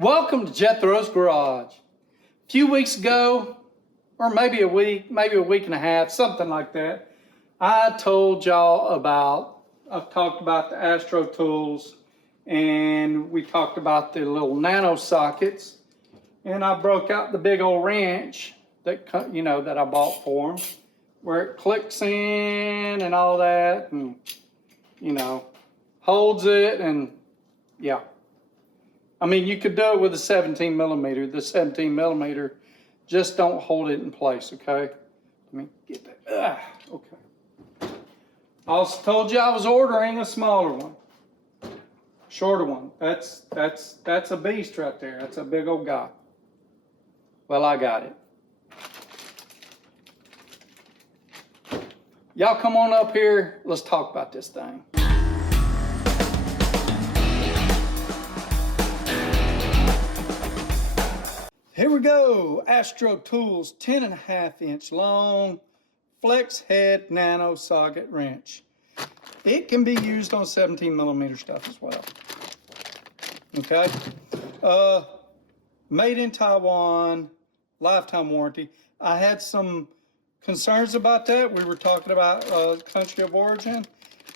Welcome to Jethro's Garage. A few weeks ago, or maybe a week and a half, something like that, I told y'all I've talked about the Astro tools, and we talked about the little Nano sockets, and I broke out the big old wrench that I bought for them, where it clicks in and all that, and holds it, and yeah. I mean, you could do it with a 17 millimeter. The 17 millimeter just don't hold it in place, okay? Let me get that. Okay. I also told you I was ordering a smaller one, shorter one. That's a beast right there. That's a big old guy. Well, I got it. Y'all come on up here. Let's talk about this thing. Here we go, Astro Tools 10.5-inch long flex head nano socket wrench. It can be used on 17 millimeter stuff as well. Okay, made in Taiwan, lifetime warranty. I had some concerns about that. We were talking about country of origin,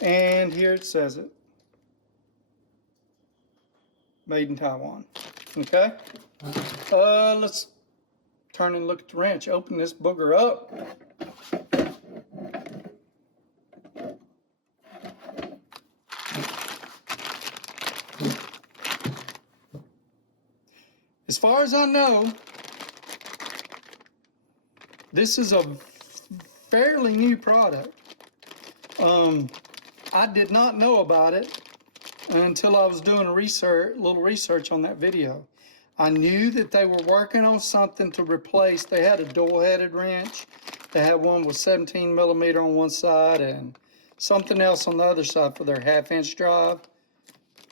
and here it says it. Made in Taiwan. Okay. Let's turn and look at the wrench. Open this booger up. As far as I know, this is a fairly new product. I did not know about it until I was doing a little research on that video. I knew that they were working on something to replace. They had a dual-headed wrench. They had one with 17 millimeter on one side and something else on the other side for their half-inch drive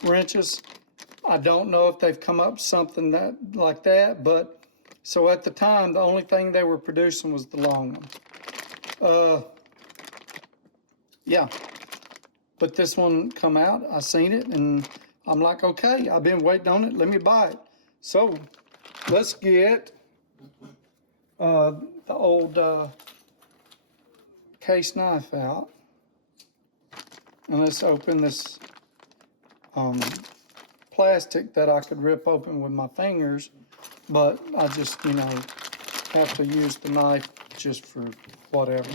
wrenches. I don't know if they've come up with something like that, but so at the time, the only thing they were producing was the long one. Yeah, but this one come out. I seen it, and I'm like, okay, I've been waiting on it. Let me buy it. So let's get the old case knife out, and let's open this plastic that I could rip open with my fingers, but I just have to use the knife just for whatever.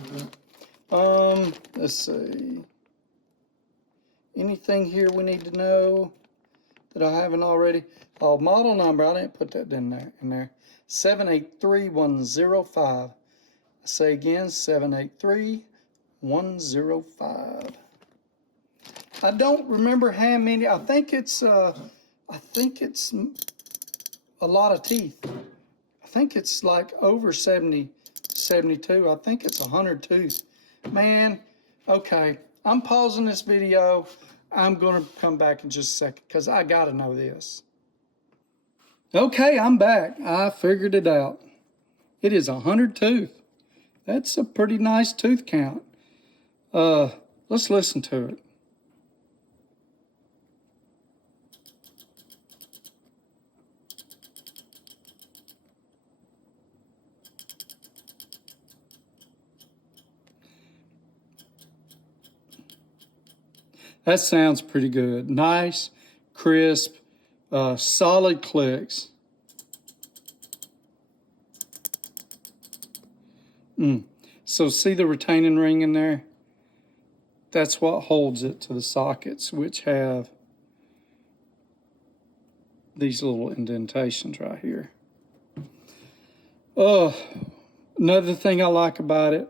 Let's see, anything here we need to know that I haven't already? Oh, model number, I didn't put that in there. 783105. I say again, 783105. I don't remember how many. I think it's a lot of teeth. I think it's like over 70, 72. I think it's 100 tooth. Man, okay. I'm pausing this video. I'm going to come back in just a second because I got to know this. Okay, I'm back. I figured it out. It is 100 tooth. That's a pretty nice tooth count. Let's listen to it. That sounds pretty good. Nice, crisp, solid clicks. So see the retaining ring in there? That's what holds it to the sockets, which have these little indentations right here. Another thing I like about it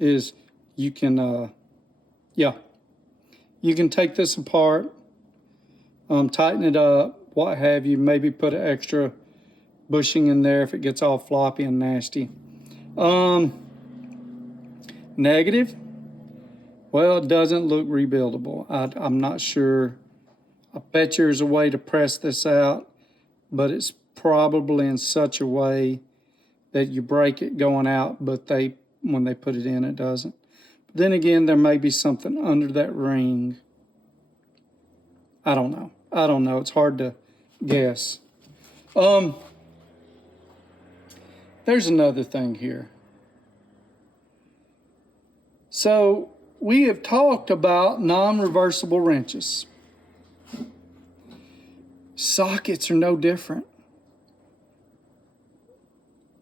is you can, you can take this apart, tighten it up, what have you, maybe put an extra bushing in there if it gets all floppy and nasty. Negative, well, it doesn't look rebuildable. I'm not sure. I bet there's a way to press this out, but it's probably in such a way that you break it going out, but when they put it in, it doesn't. But then again, there may be something under that ring. I don't know. It's hard to Yes. There's another thing here. So we have talked about non-reversible wrenches. Sockets are no different.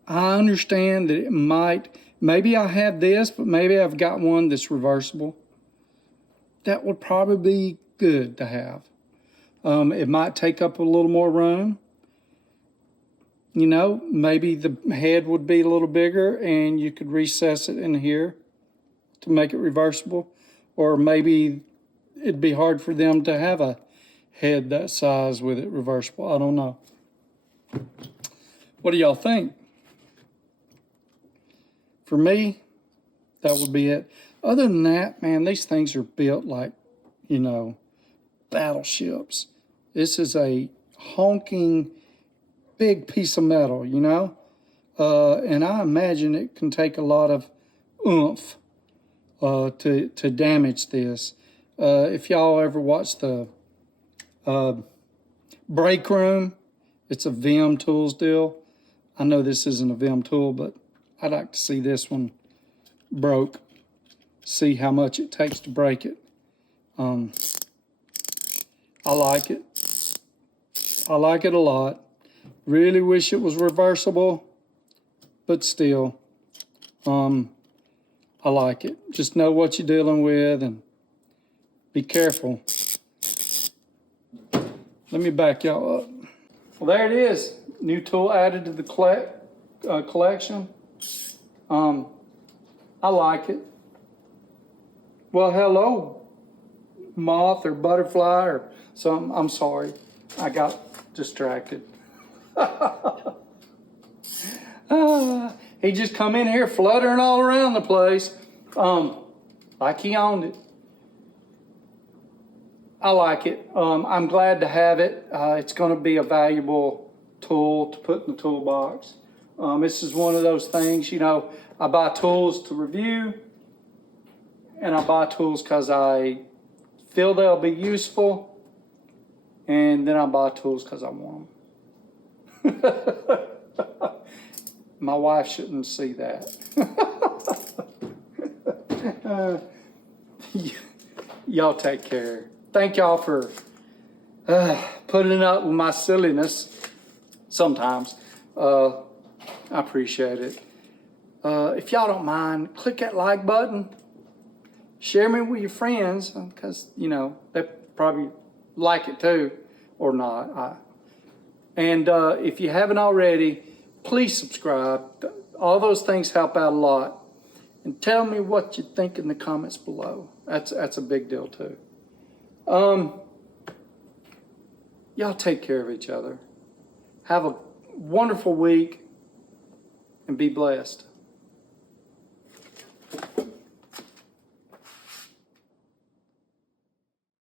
I understand that it maybe I have this, but maybe I've got one that's reversible. That would probably be good to have. It might take up a little more room. You know, maybe the head would be a little bigger and you could recess it in here to make it reversible. Or maybe it'd be hard for them to have a head that size with it reversible. I don't know. What do y'all think? For me, that would be it. Other than that, man, these things are built like, you know, battleships. This is a honking big piece of metal, you know? And I imagine it can take a lot of oomph to damage this. If y'all ever watch the break room, it's a Vim Tools deal. I know this isn't a Vim tool, but I'd like to see this one broke. See how much it takes to break it. I like it. I like it a lot. Really wish it was reversible, but still, I like it. Just know what you're dealing with and be careful. Let me back y'all up. Well, there it is. New tool added to the collection. I like it. Well, hello, moth or butterfly or something. I'm sorry. I got distracted. He just come in here fluttering all around the place, like he owned it. I like it. I'm glad to have it. It's going to be a valuable tool to put in the toolbox. This is one of those things, you know, I buy tools to review, and I buy tools because I feel they'll be useful, and then I buy tools because I want them. My wife shouldn't see that. Y'all take care. Thank y'all for putting up with my silliness sometimes. I appreciate it. If y'all don't mind, click that like button. Share me with your friends because, you know, they probably like it too or not. And if you haven't already, please subscribe. All those things help out a lot. And tell me what you think in the comments below. That's a big deal too. Y'all take care of each other. Have a wonderful week and be blessed.